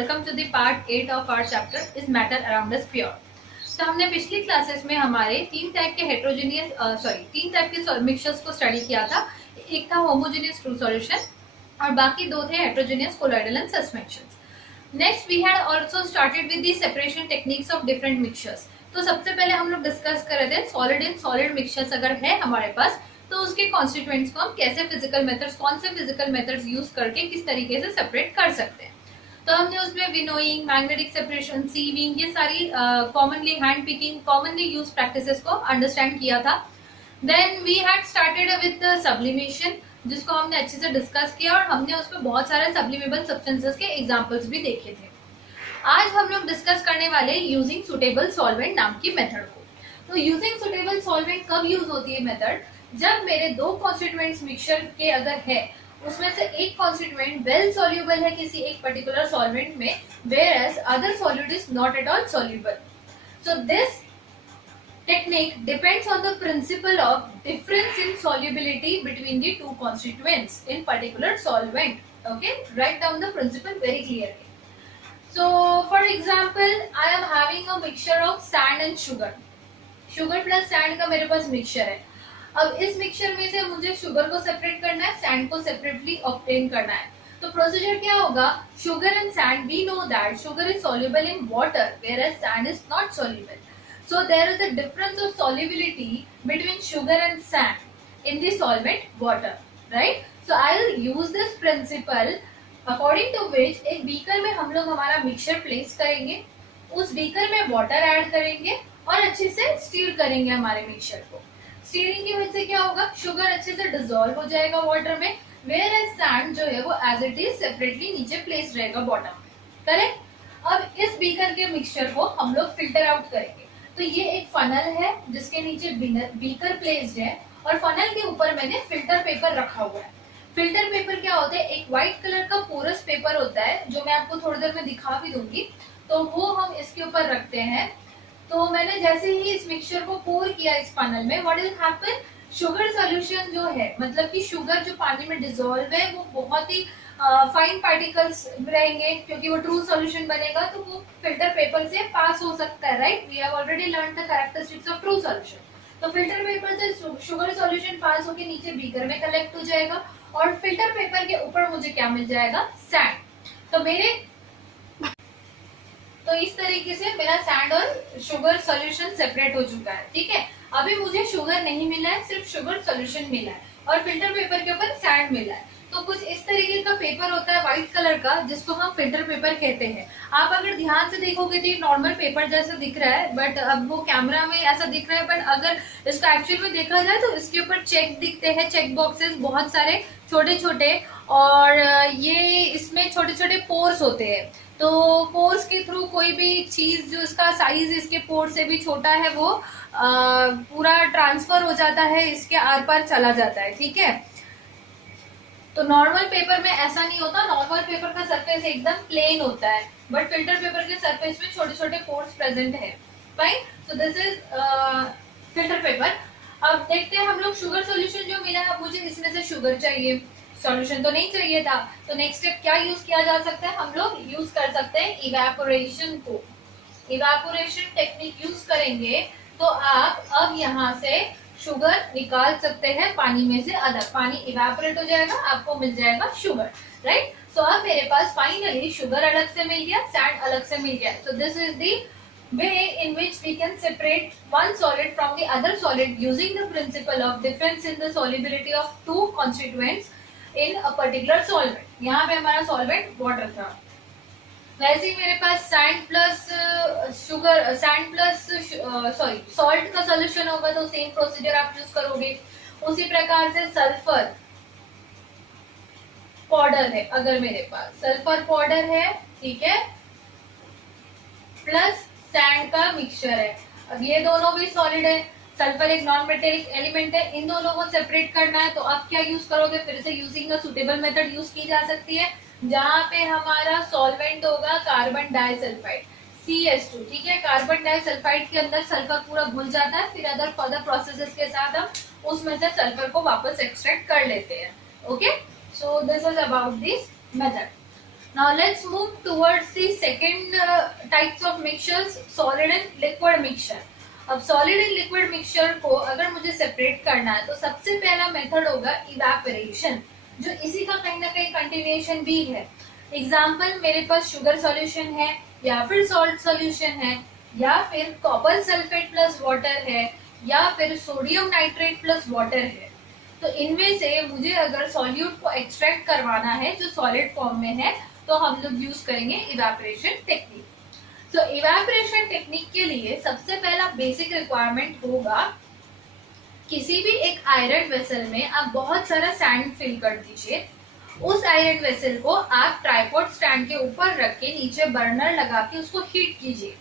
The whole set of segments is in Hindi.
Welcome to the part 8 of our chapter is matter around us pure. तो हमने पिछली क्लासेस में हमारे तीन टाइप के मिक्सचर्स को स्टडी किया था। एक था होमोजेनियस ट्रू सॉल्यूशन और बाकी दो थे heterogeneous colloidal and suspensions. Next we had also started with the separation techniques of different mixtures. तो सबसे पहले हम लोग डिस्कस कर रहे थे सॉलिड इन सॉलिड मिक्सचर्स अगर है हमारे पास तो उसके कॉन्स्टिट्यूएंट्स को हम कैसे कौन से फिजिकल मेथड्स यूज करके किस तरीके से सेपरेट कर सकते हैं। तो हमने उसमें विनोइंग, मैग्नेटिक सेपरेशन, सीविंग, ये सारी commonly hand picking, commonly use practices को अंडरस्टैंड किया था। Then we had started with sublimation, जिसको हमने अच्छे से डिस्कस किया और हमने उसमें बहुत सारे सब्लिमेबल सब्सटेंसेस के एग्जांपल्स भी देखे थे। आज हम लोग डिस्कस करने वाले यूजिंग सुटेबल सॉल्वेंट नाम की मेथड को। तो यूजिंग सुटेबल सॉल्वेंट कब यूज होती है मेथड? जब मेरे दो कॉन्स्टिट्यूएंट्स मिक्सचर के अगर है, उसमें से एक कॉन्स्टिट्यूएंट वेल सॉल्युबल है किसी एक पर्टिकुलर सॉल्वेंट में, whereas other solute is not at all soluble. So this technique depends on the principle of difference in solubility between the two constituents in particular solvent. Okay, write down the principle very clearly. So for example, I am having a mixture of sand and sugar. Sugar plus sand का मेरे पास मिक्सचर है। अब इस मिक्सचर में से मुझे शुगर को सेपरेट करना है, सैंड को सेपरेटली ऑब्टेन करना है। तो प्रोसीजर क्या होगा? Sugar and sand, we know that sugar is soluble in water whereas sand is not soluble. So there is a difference of solubility between sugar and sand in the solvent water, right? So I'll use this principle according to which एक बीकर में हम लोग हमारा मिक्सचर प्लेस करेंगे, उस बीकर में वाटर ऐड करेंगे और अच्छे से स्टीर करेंगे हमारे मिक्सचर को। स्टीरिंग की वजह से क्या होगा? शुगर अच्छे से डिसॉल्व हो जाएगा वाटर में, whereas सैंड जो है वो एज इट इज सेपरेटली नीचे प्लेस रहेगा बॉटम में। करेक्ट? अब इस बीकर के मिक्सचर को हम लोग फिल्टर आउट करेंगे। तो ये एक फनल है जिसके नीचे बीकर प्लेस्ड है और फनल के ऊपर मैंने फिल्टर पेपर रखा हुआ है। फिल्टर पेपर क्या होता है? एक व्हाइट कलर का पोरस पेपर होता है जो मैं आपको थोड़ी देर में दिखा भी दूंगी। तो वो हम इसके ऊपर रखते हैं। तो मैंने जैसे ही इस मिक्सचर को पोर किया इस फनल में, what will happen? Sugar solution जो है, मतलब कि शुगर जो पानी में डिसॉल्व है वो बहुत ही फाइन पार्टिकल्स रहेंगे, क्योंकि वो ट्रू सॉल्यूशन बनेगा तो वो फिल्टर पेपर से पास हो सकता है, right? We have already learn the characteristics of true solution. तो फिल्टर पेपर से शुगर सॉल्यूशन पास होकर नीचे बीकर में कलेक्ट हो जाएगा और फिल्टर पेपर के ऊपर मुझे क्या मिल जाएगा? सैंड। तो इस तरीके से मेरा सैंड और शुगर सॉल्यूशन सेपरेट हो चुका है। ठीक है, अभी मुझे शुगर नहीं मिला है, सिर्फ शुगर सॉल्यूशन मिला है और फिल्टर पेपर के ऊपर सैंड मिला है। तो कुछ इस तरीके का पेपर होता है व्हाइट कलर का, जिसको हम फिल्टर पेपर कहते हैं। आप अगर ध्यान से देखोगे तो ये नॉर्मल पेपर जैसा दिख रहा है, बट अब वो कैमरा में ऐसा दिख रहा है, बट अगर इसका एक्चुअल में देखा जाए तो इसके ऊपर चेक दिखते हैं, चेक बॉक्सेस बहुत सारे छोटे छोटे, और ये इसमें छोटे छोटे पोर्स होते हैं। तो पोर्स के थ्रू कोई भी चीज जो इसका साइज इसके पोर से भी छोटा है वो पूरा ट्रांसफर हो जाता है, इसके आर पार चला जाता है। ठीक है, तो नॉर्मल पेपर में ऐसा नहीं होता। नॉर्मल पेपर का सरफेस एकदम प्लेन होता है, बट फिल्टर पेपर के सरफेस में छोटे छोटे पोर्स प्रेजेंट है। Fine, so this is filter paper. अब देखते हैं हम लोग शुगर सॉल्यूशन जो मिला है, मुझे इसमें से शुगर चाहिए, सॉल्यूशन तो नहीं चाहिए था। तो नेक्स्ट स्टेप क्या यूज किया जा सकता है? हम लोग यूज कर सकते हैं इवेपोरेशन को। इवेपोरेशन टेक्निक यूज करेंगे तो आप अब यहाँ से शुगर निकाल सकते हैं पानी में से अलग। पानी इवेपोरेट हो जाएगा, आपको मिल जाएगा शुगर, राइट? सो अब मेरे पास फाइनली शुगर अलग से मिल गया, सैंड अलग से मिल गया। So this is the way in which we can separate one solid from the other solid using the principle of difference in the solubility of two constituents in a particular solvent। यहाँ पे हमारा solvent water था, वैसे ही मेरे पास सैंड प्लस सॉल्ट का सोल्यूशन होगा तो सेम प्रोसीजर आप यूज करोगे। उसी प्रकार से सल्फर पाउडर है, अगर मेरे पास सल्फर पाउडर है, ठीक है, प्लस सैंड का मिक्सचर है। अब ये दोनों भी सॉलिड है, सल्फर एक नॉन मेटेलिक एलिमेंट है, इन दोनों को सेपरेट करना है। तो अब क्या यूज करोगे? फिर से using a suitable method use की जा सकती है, जहां पे हमारा सॉल्वेंट होगा कार्बन डाइसल्फाइड CH2। ठीक है, कार्बन डाइसल्फाइड के अंदर सल्फर पूरा घुल जाता है, फिर अदर फर्दर प्रोसेसेस के साथ हम उसमें से सल्फर को वापस एक्सट्रैक्ट कर लेते हैं। Okay, so this is about this method. Now let's move towards the second types of mixtures, solid and liquid mixture. अब सॉलिड एंड लिक्विड मिक्सचर को अगर मुझे सेपरेट करना है तो सबसे पहला मेथड होगा इवेपोरेशन, जो इसी का कहीं ना कहीं कंटिन्यूएशन भी है. एग्जाम्पल, मेरे पास शुगर सॉल्यूशन है या फिर सॉल्ट सॉल्यूशन है या फिर कॉपर सल्फेट प्लस वाटर है या फिर सोडियम नाइट्रेट प्लस वाटर है. तो इनमें से मुझे अगर सॉल्यूट को एक्सट्रैक्ट करवाना है जो सॉलिड फॉर्म में है, तो हम लोग यूज करेंगे इवेपोरेशन टेक्निक. तो इवेपोरेशन टेक्निक के लिए सबसे पहला बेसिक रिक्वायरमेंट होगा, किसी भी एक आयरन वेसल में आप बहुत सारा सैंड फिल कर दीजिए. उस आयरन वेसल को आप ट्राइपॉड स्टैंड के ऊपर रख के नीचे बर्नर लगा के उसको हीट कीजिए.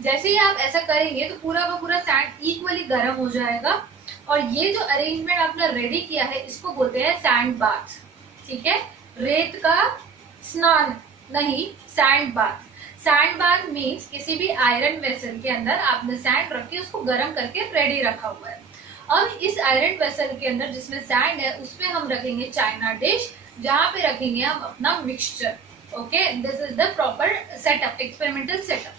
जैसे ही आप ऐसा करेंगे तो पूरा का पूरा सैंड इक्वली गर्म हो जाएगा. और ये जो अरेंजमेंट आपने रेडी किया है इसको बोलते हैं सैंड बाथ. ठीक है, रेत का स्नान नहीं, sand bath. Sand bath means किसी भी आयरन वेसल के अंदर आपने सैंड रख के उसको गर्म करके रेडी रखा हुआ है. अब इस आयरन वेसल के अंदर जिसमें सैंड है उसमें हम रखेंगे चाइना डिश, जहाँ पे रखेंगे हम अपना mixture. Okay, this is the proper setup, experimental setup.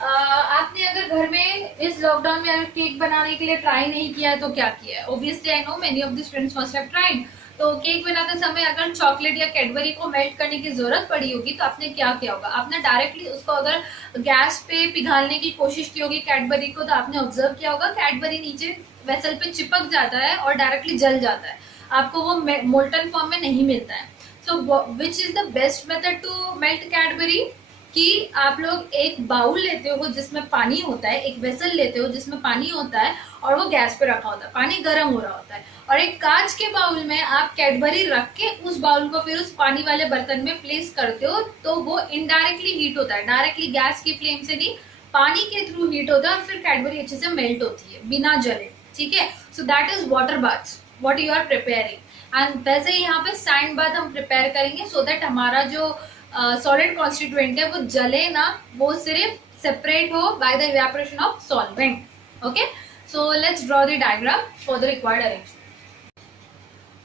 आपने अगर घर में इस लॉकडाउन में अगर केक बनाने के लिए ट्राई नहीं किया है तो क्या किया है? Obviously I know many of the students must have tried. तो केक बनाते समय अगर चॉकलेट या कैडबरी को मेल्ट करने की जरूरत पड़ी होगी तो आपने क्या किया होगा? आपने डायरेक्टली उसको अगर गैस पे पिघालने की कोशिश की होगी कैडबरी को, तो आपने ऑब्जर्व किया होगा कैडबरी नीचे वेसल पे चिपक जाता है और डायरेक्टली जल जाता है, आपको वो मोल्टन फॉर्म में नहीं मिलता है. So which is the best method to melt Cadbury? कि आप लोग एक बाउल लेते हो जिसमें पानी होता है, एक वेसल लेते हो जिसमें पानी होता है और वो गैस पे रखा होता है, पानी गर्म हो रहा होता है, और एक कांच के बाउल में आप कैडबरी रख के उस बाउल को फिर उस पानी वाले बर्तन में प्लेस करते हो, तो वो इनडायरेक्टली हीट होता है, डायरेक्टली गैस की फ्लेम से नहीं, पानी के थ्रू हीट होता है और फिर कैडबरी अच्छे से मेल्ट होती है बिना जले. ठीक है, so that is water bath what you are preparing. And वैसे ही यहाँ पे सैंड बाथ हम प्रिपेयर करेंगे सो दैट हमारा जो सॉलिड कॉन्स्टिट्यूएंट है वो जले ना, वो सिर्फ सेपरेट हो by the evaporation of solvent. Okay, so let's draw the diagram for the required arrangement.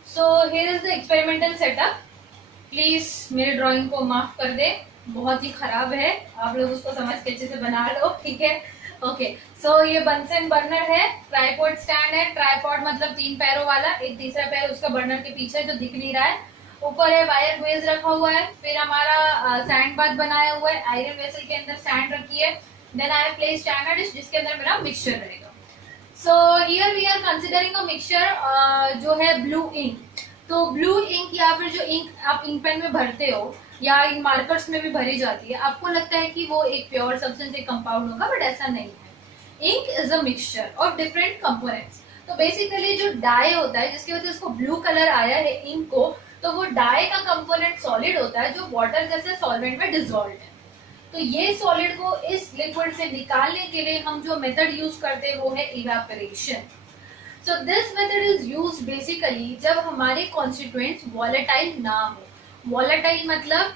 So here is the experimental setup. Please मेरे ड्राइंग को माफ कर दे, बहुत ही खराब है, आप लोग उसको समझ के अच्छे से बना लो. ठीक है, ओके. सो ये बंसन बर्नर है, ट्राइपॉड स्टैंड है, ट्राइपॉड मतलब 3 पैरों वाला, एक तीसरा पैर उसका बर्नर के पीछे जो दिख नहीं रहा है, ऊपर है वायर बेस रखा हुआ है, फिर हमारा सैंड बाथ बनाया हुआ है, आयरन वेसल के अंदर सैंड रखी है, then I place china dish जिसके अंदर मेरा मिक्सचर रहेगा. So here we are considering a mixture जो है ब्लू इंक. तो ब्लू इंक या फिर जो इंक आप इंक पेन में भरते हो या इन मार्कर्स में भी भरी जाती है, आपको लगता है कि वो एक प्योर सब्सटेंस, एक कंपाउंड होगा, बट ऐसा नहीं है. Ink is a mixture of different components. तो बेसिकली जो डाई होता है जिसकी वजह से इसको ब्लू कलर आया है इंक को, तो वो डाई का कंपोनेंट सॉलिड होता है जो वाटर जैसे सॉल्वेंट में डिसॉल्व है. तो ये सॉलिड को इस लिक्विड से निकालने के लिए हम जो मेथड यूज करते हैं वो है evaporation. So this method is used basically जब हमारे कॉन्स्टिट्यूएंट्स वॉलेटाइल ना हो. वॉलेटाइल मतलब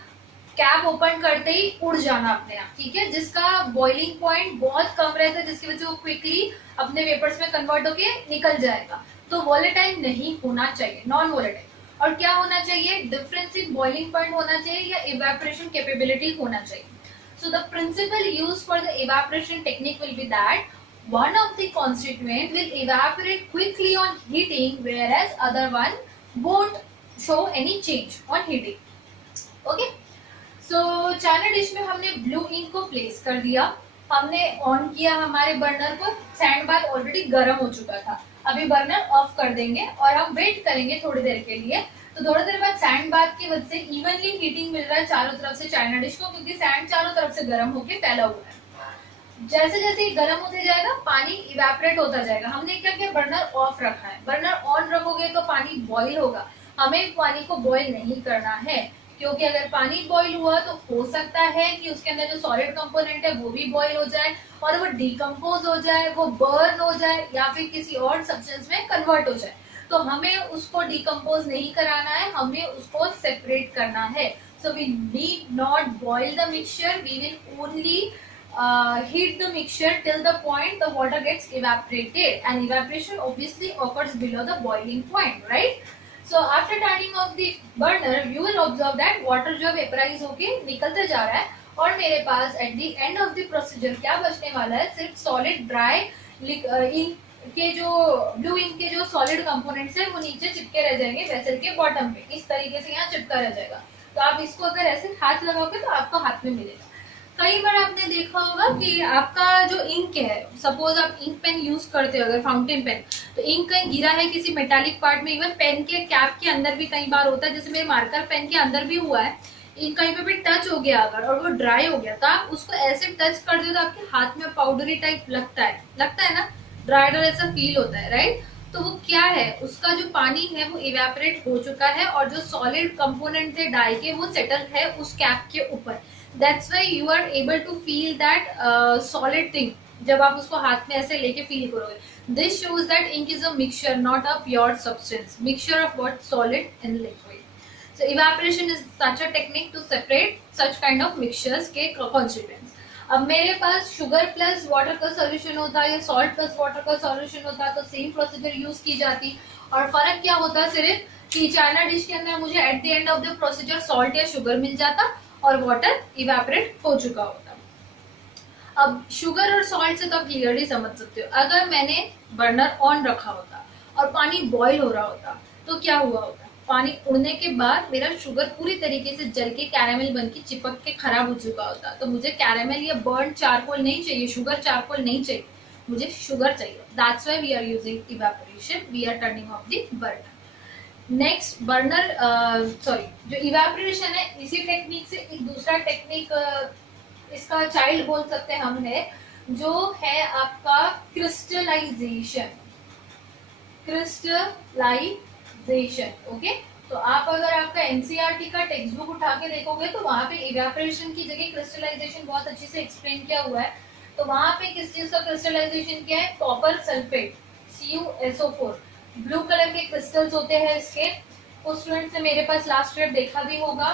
कैप ओपन करते ही उड़ जाना अपने आप. ठीक है, जिसका बॉइलिंग पॉइंट बहुत कम रहता है, जिसकी वजह से वो क्विकली अपने वेपर्स में कन्वर्ट होके निकल जाएगा. तो वॉलेटाइल नहीं होना चाहिए, नॉन वॉलेटाइल. और क्या होना चाहिए? डिफरेंस इन बॉइलिंग पॉइंट होना चाहिए या इवेपोरेशन कैपेबिलिटी होना चाहिए. So the principal use for the evaporation technique will be that one of the constituent will evaporate quickly on heating whereas other one won't show any change on heating. Okay, so China dish में हमने ब्लू इंक को प्लेस कर दिया, हमने ऑन किया हमारे बर्नर को, सैंड बाथ ऑलरेडी गर्म हो चुका था. अभी बर्नर ऑफ कर देंगे और हम वेट करेंगे थोड़ी देर के लिए. तो थोड़ी देर बाद सैंड बाथ की वजह से इवनली हीटिंग मिल रहा है चारों तरफ से चाइना डिश को, क्योंकि सैंड चारों तरफ से गर्म होकर फैला हुआ है. जैसे जैसे गर्म होते जाएगा पानी इवेपोरेट होता जाएगा. हमने क्या किया? बर्नर ऑफ रखा है. बर्नर ऑन रखोगे तो पानी बॉईल होगा. हमें पानी को बॉईल नहीं करना है, क्योंकि अगर पानी बॉईल हुआ तो हो सकता है कि उसके अंदर जो सॉलिड कंपोनेंट है वो भी बॉईल हो जाए और वो डिकम्पोज हो जाए, वो बर्न हो जाए या फिर किसी और सब्सटेंस में कन्वर्ट हो जाए. तो हमें उसको डिकम्पोज नहीं कराना है, हमें उसको सेपरेट करना है. So we need not boil the mixture, we will only heat the mixture till the point the water gets evaporated, and evaporation obviously occurs below the boiling point, right? So after turning off the burner you will observe that water जो वेपराइज होके निकलते जा रहा है और मेरे पास at the end of the procedure क्या बचने वाला है, सिर्फ सॉलिड ड्राई इंक के जो ब्लू इंक के जो सॉलिड कंपोनेंट्स है वो नीचे चिपके रह जाएंगे वेसल के बॉटम पे, इस तरीके से यहाँ चिपका रह जाएगा। तो आप इसको अगर ऐसे हाथ लगाओगे तो आपको हाथ में मिलेगा। कई बार आपने देखा होगा कि आपका जो इंक है, सपोज आप इंक पेन यूज करते हो अगर फाउंटेन पेन, तो इंक कहीं गिरा है किसी मेटालिक पार्ट में, इवन पेन के कैप के अंदर भी कई बार होता है, जैसे मेरे मार्कर पेन के अंदर भी हुआ है, इंक कहीं पे भी टच हो गया अगर और वो ड्राई हो गया तो आप उसको ऐसे टच कर दो तो आपके हाथ में पाउडरी टाइप लगता है ना, ड्राइड ऐसा फील होता है, राइट। तो वो क्या है, उसका जो पानी है वो इवेपोरेट हो चुका है और जो सॉलिड कंपोनेंट थे डाई के वो सेटल है उस कैप के ऊपर। That's why you are able to feel that solid thing जब आप उसको हाथ में ऐसे लेके फील करोगे। This shows that ink is a mixture, not a pure substance, mixture of what solid and liquid. So evaporation is such a technique to separate such kind of mixtures के constituents। अब मेरे पास शुगर प्लस वाटर का सॉल्यूशन होता या सॉल्ट प्लस वाटर का सॉल्यूशन होता तो सेम प्रोसीजर यूज की जाती, और फर्क क्या होता सिर्फ कि चाइना डिश के अंदर मुझे eight the end of the procedure salt या शुगर मिल जाता और वाटर इवेपोरेट हो चुका होता। अब शुगर और सॉल्ट से तो आप क्लियरली समझ सकते हो, अगर मैंने बर्नर ऑन रखा होता और पानी बॉईल हो रहा होता तो क्या हुआ होता, पानी उड़ने के बाद मेरा शुगर पूरी तरीके से जल के कैरामल बन के चिपक के खराब हो चुका होता। तो मुझे कैरामल या बर्न चारकोल नहीं चाहिए, शुगर चारकोल नहीं चाहिए, मुझे शुगर चाहिए। That's why we are using evaporation, we are turning off the burner. Next burner जो इवेपोरेशन है, इसी टेक्निक से एक दूसरा टेक्निक इसका चाइल्ड बोल सकते हैं हम, है जो है आपका क्रिस्टलाइजेशन। ओके, तो आप अगर आपका एनसीईआरटी का टेक्स्ट बुक उठा के देखोगे तो वहां पे इवेपोरेशन की जगह क्रिस्टलाइजेशन बहुत अच्छी से एक्सप्लेन किया हुआ है। तो वहां पे किस चीज का क्रिस्टलाइजेशन किया है, copper sulphate CuSO4, blue colour के क्रिस्टल्स होते हैं इसके, कुछ स्टूडेंट्स ने मेरे पास लास्ट ईयर देखा भी होगा,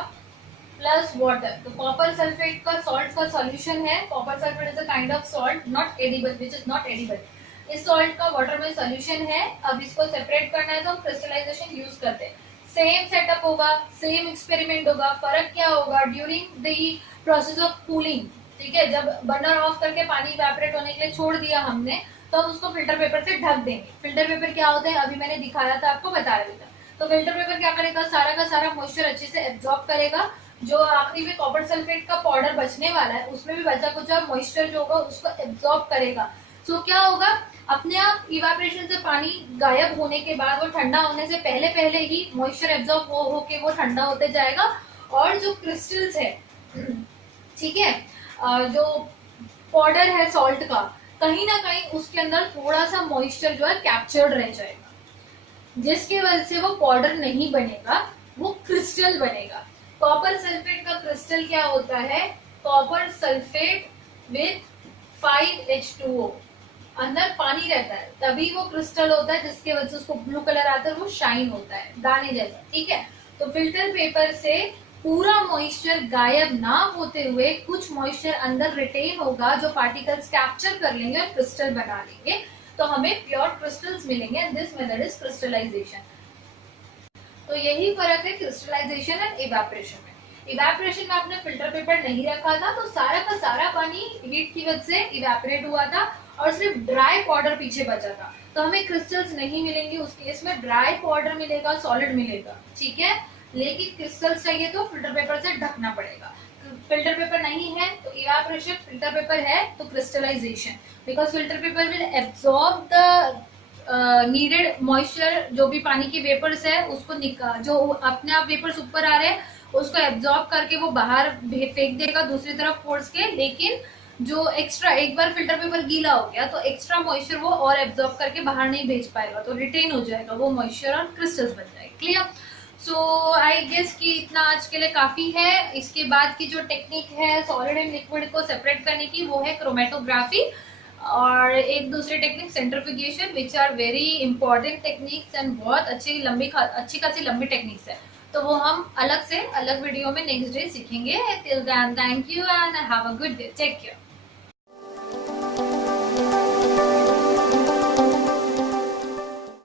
प्लस वाटर। तो कॉपर सल्फेट का सॉल्ट का सॉल्यूशन है, copper sulphate is a kind of salt not edible, which is not edible. इस सॉल्ट का वाटर में सॉल्यूशन है। अब इसको सेपरेट करना है तो हम क्रिस्टलाइजेशन यूज करते हैं। सेम सेटअप होगा, सेम एक्सपेरिमेंट होगा, फर्क क्या होगा, during the process of cooling, ठीक है, जब बर्नर ऑफ करके पानी इवेपोरेट होने के लिए छोड़ दिया हमने तो हम उसको फिल्टर पेपर से ढक देंगे। फिल्टर पेपर क्या होता है, अभी मैंने दिखाया था आपको, बता रही था। तो फिल्टर पेपर क्या करेगा, सारा का सारा मॉइस्चर अच्छे से एब्जॉर्ब करेगा, जो आखिरी में कॉपर सल्फेट का पाउडर बचने वाला है उसमें भी बचा कुचा मॉइस्चर जो होगा उसको एब्जॉर्ब करेगा। सो क्या होगा, अपने आप इवेपोरेशन से पानी गायब होने के बाद वो ठंडा होने से पहले पहले ही मॉइस्चर एब्जॉर्ब हो के वो ठंडा होते जाएगा, और जो क्रिस्टल्स है, ठीक है, जो पाउडर है सॉल्ट का, कहीं ना कहीं उसके अंदर थोड़ा सा मॉइस्चर जो है कैप्चर्ड रह जाएगा, जिसके वजह से वो पाउडर नहीं बनेगा, वो क्रिस्टल बनेगा। कॉपर सल्फेट का क्रिस्टल क्या होता है, कॉपर सल्फेट विथ 5H2O, अंदर पानी रहता है तभी वो क्रिस्टल होता है, जिसके वजह से उसको ब्लू कलर आता है, वो शाइन होता है दाने जैसा, ठीक है। तो फिल्टर पेपर से पूरा मॉइस्चर गायब ना होते हुए कुछ मॉइस्चर अंदर रिटेन होगा, जो पार्टिकल्स कैप्चर कर लेंगे और क्रिस्टल बना लेंगे, तो हमें प्योर क्रिस्टल्स मिलेंगे, and this method is crystallization. तो यही फर्क है क्रिस्टलाइजेशन एंड इवेपोरेशन में। इवेपोरेशन में आपने फिल्टर पेपर नहीं रखा था तो सारा का सारा पानी हीट की वजह से इवेपोरेट हुआ था और सिर्फ ड्राई पाउडर पीछे बचा था, तो हमें क्रिस्टल्स नहीं मिलेंगे। उस केस में ड्राई पाउडर मिलेगा, सॉलिड मिलेगा, ठीक है, लेकिन क्रिस्टल्स चाहिए तो फिल्टर पेपर से ढकना पड़ेगा। फिल्टर पेपर नहीं है तो इवेपोरेशन, फिल्टर पेपर है तो crystallization, because filter paper will absorb the needed moisture, जो भी पानी की वेपर्स है उसको जो अपने आप वेपर्स ऊपर आ रहे हैं उसको एब्जॉर्ब करके वो बाहर फेंक देगा दूसरी तरफ फोर्स के, लेकिन जो एक्स्ट्रा, एक बार फिल्टर पेपर गीला हो गया तो एक्स्ट्रा मॉइस्चर वो और एब्जॉर्ब करके बाहर नहीं भेज पाएगा, तो रिटेन हो जाएगा वो मॉइस्चर और क्रिस्टल्स बन जाएगा। क्लियर? सो आई गेस कि इतना आज के लिए काफी है। इसके बाद की जो टेक्निक है सॉलिड एंड लिक्विड को सेपरेट करने की, वो है क्रोमेटोग्राफी, और एक दूसरी technique centrifugation, which are very important techniques and बहुत अच्छी खासी लंबी टेक्निक्स है। तो वो हम अलग से अलग वीडियो में नेक्स्ट डे सीखेंगे। Till then thank you and have a good day, take care.